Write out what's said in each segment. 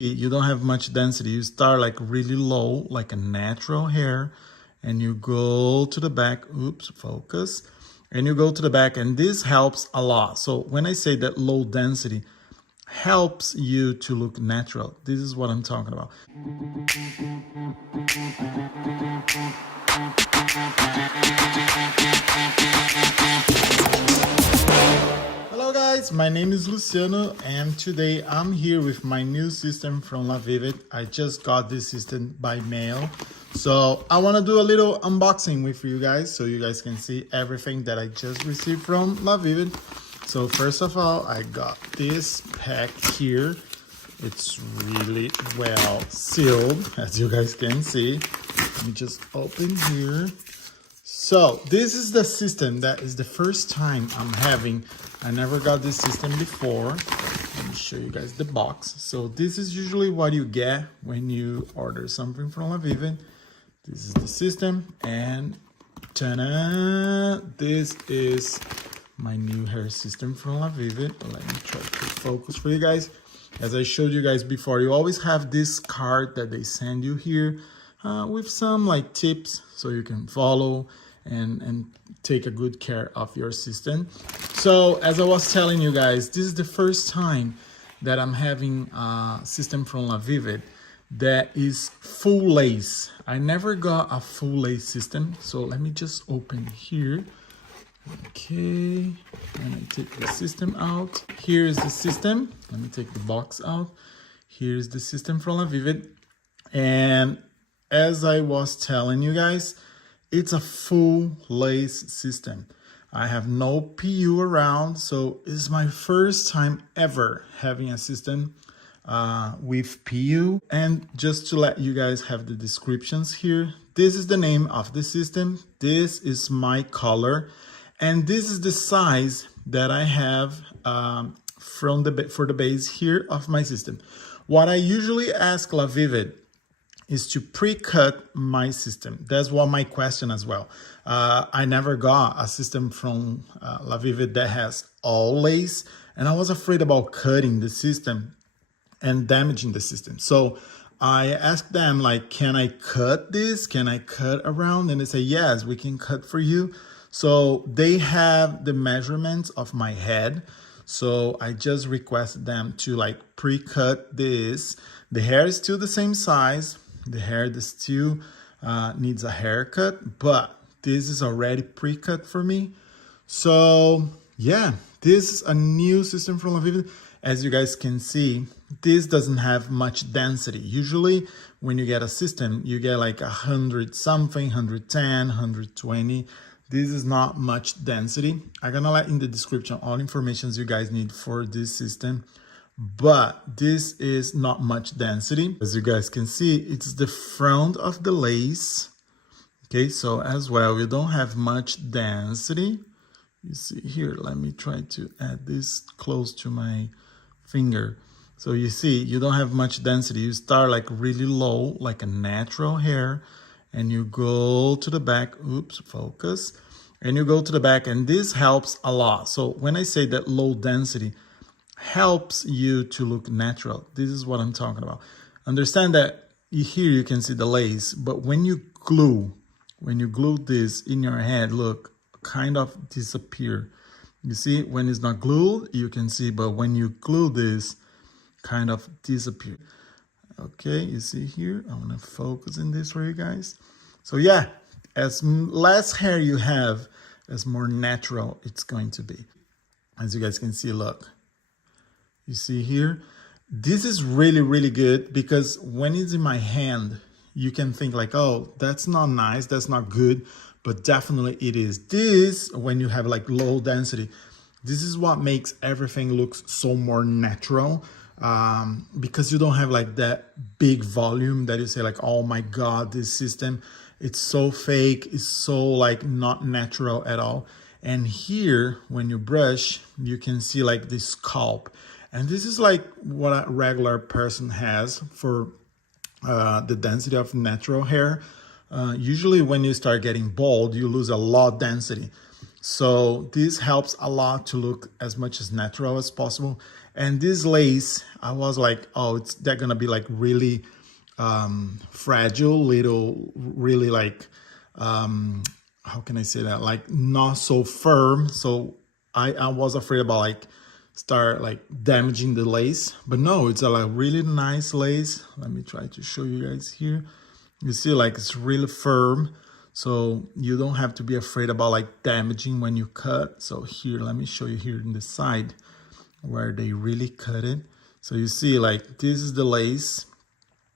you don't have much density. You start like really low, like a natural hair, and you go to the back. Oops, focus. And you go to the back, and this helps a lot. So when I say that low density helps you to look natural, this is what I'm talking about. Hello guys, my name is Luciano, and today I'm here with my new system from Lavivid. I just got this system by mail, so I want to do a little unboxing with you guys so you guys can see everything that I just received from Lavivid. So first of all, I got this pack here. It's really well sealed, as you guys can see. Let me just open here. So this is the system that is the first time I'm having. I never got this system before. Let me show you guys the box. So this is usually what you get when you order something from Lavivid. This is the system, and ta-da! This is my new hair system from Lavivid. Let me try to focus for you guys. As I showed you guys before, you always have this card that they send you here with some like tips so you can follow and take a good care of your system. So as I was telling you guys, this is the first time that I'm having a system from Lavivid that is full lace. I never got a full lace system. So let me just open here. Okay, and I take the system out. Here is the system. Let me take the box out. Here's the system from Lavivid. And as I was telling you guys, it's a full lace system. I have no PU around, so it's my first time ever having a system with PU. And just to let you guys have the descriptions here, this is the name of the system. This is my color. And this is the size that I have for the base here of my system. What I usually ask Lavivid is to pre-cut my system. That's what my question as well. I never got a system from Lavivid that has all lace, and I was afraid about cutting the system and damaging the system. So I asked them, like, can I cut this? Can I cut around? And they say, yes, we can cut for you. So they have the measurements of my head. So I just requested them to like pre-cut this. The hair is still the same size. The hair still needs a haircut, but this is already pre-cut for me. So yeah, this is a new system from Lavivid. As you guys can see, this doesn't have much density. Usually when you get a system, you get like 100 something, 110, 120. This is not much density. I'm gonna let in the description all information you guys need for this system, but this is not much density. As you guys can see, it's the front of the lace. Okay, so as well, you don't have much density. You see here, let me try to add this close to my finger. So you see, you don't have much density. You start like really low, like a natural hair, and you go to the back. Oops, focus. And you go to the back, and this helps a lot. So when I say that low density helps you to look natural, this is what I'm talking about. Understand that here you can see the lace, but when you glue this in your head, look, kind of disappear. You see, when it's not glued, you can see, but when you glue this, kind of disappear. Okay, you see here, I want to focus in this for you guys. So yeah, as less hair you have, as more natural it's going to be. As you guys can see, look, you see here, this is really, really good because when it's in my hand, you can think like, oh, that's not nice, that's not good, but definitely it is. This, when you have like low density, this is what makes everything look so more natural. Because you don't have like that big volume that you say like, oh my God, this system, it's so fake, it's so like not natural at all. And here, when you brush, you can see like the scalp. And this is like what a regular person has for the density of natural hair. Usually when you start getting bald, you lose a lot of density. So this helps a lot to look as much as natural as possible. And this lace, I was like, oh, they're gonna be like really fragile, little, really like, how can I say that? Like not so firm. So I was afraid about like start like damaging the lace, but no, it's a like really nice lace. Let me try to show you guys here. You see like it's really firm. So you don't have to be afraid about like damaging when you cut. So here, let me show you here in the side where they really cut it. So you see like this is the lace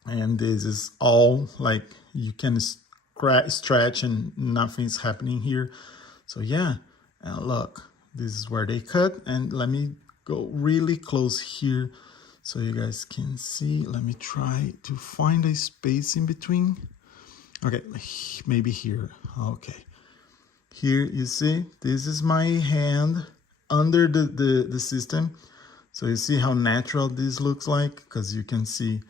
and this is all like you can stretch and nothing's happening here. So yeah, and look, this is where they cut. And let me go really close here so you guys can see. Let me try to find a space in between. Okay, maybe here. Okay, here you see, this is my hand under the system. So you see how natural this looks like, because you can see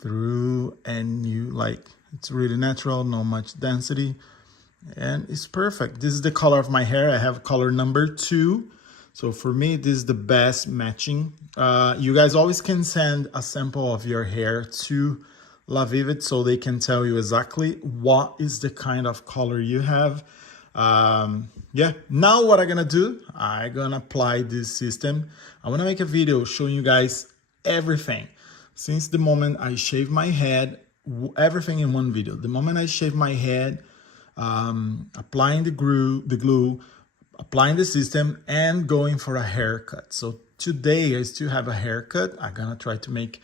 through and you like, it's really natural, no much density, and it's perfect. This is the color of my hair. I have color number 2. So for me, this is the best matching. You guys always can send a sample of your hair to Lavivid so they can tell you exactly what is the kind of color you have. Yeah, now what I'm gonna do, I'm gonna apply this system. I wanna make a video showing you guys everything. Since the moment I shave my head, everything in one video. The moment I shave my head, applying the glue, applying the system, and going for a haircut. So today I still have a haircut. I'm gonna try to make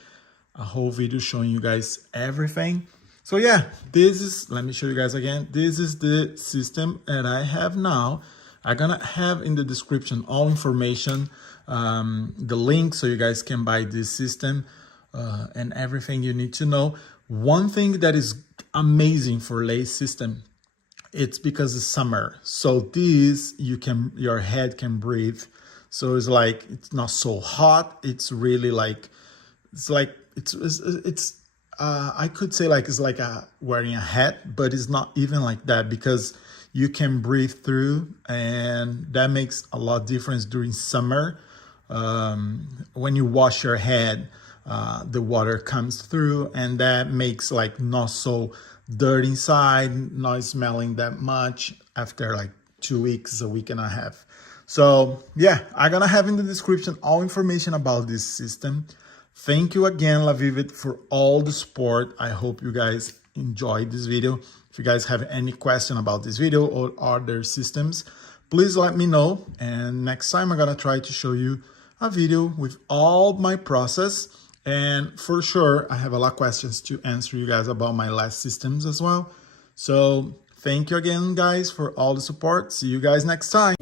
a whole video showing you guys everything. So yeah, this is, let me show you guys again. This is the system that I have now. I'm gonna have in the description all information, the link so you guys can buy this system and everything you need to know. One thing that is amazing for lace system, it's because it's summer. So this, your head can breathe. So it's like, it's not so hot. It's really like, it's I could say like it's like wearing a hat, but it's not even like that, because you can breathe through, and that makes a lot of difference during summer. When you wash your head, the water comes through, and that makes like not so dirty inside, not smelling that much after like 2 weeks, a week and a half. So yeah, I'm gonna have in the description all information about this system. Thank you again, Lavivid, for all the support. I hope you guys enjoyed this video. If you guys have any question about this video or other systems, please let me know. And next time I'm gonna try to show you a video with all my process. And for sure, I have a lot of questions to answer you guys about my last systems as well. So thank you again, guys, for all the support. See you guys next time.